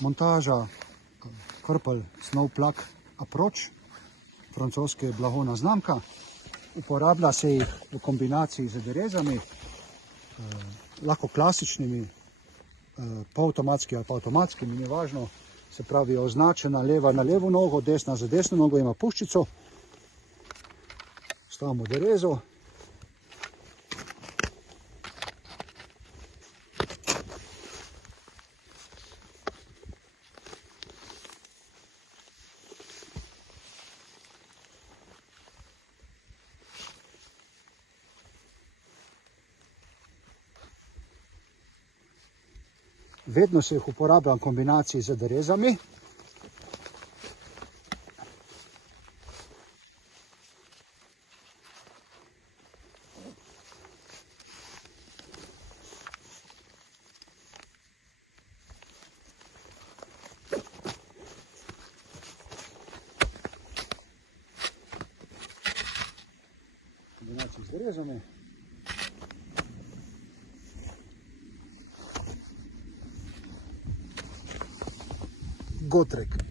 Montaža Krpelj Snowplug Approach, francoske blagovna znamka. Uporablja se jih v kombinaciji z derezami, lahko klasičnimi, polavtomatskimi ali pa avtomatskimi, ni važno. Se pravi, je označena leva na levo nogo, desna za desno nogo, ima puščico. Stavimo derezo. Vedno se jih uporabljam v kombinaciji z derezami. Kombinaciji z derezami. Gotrek.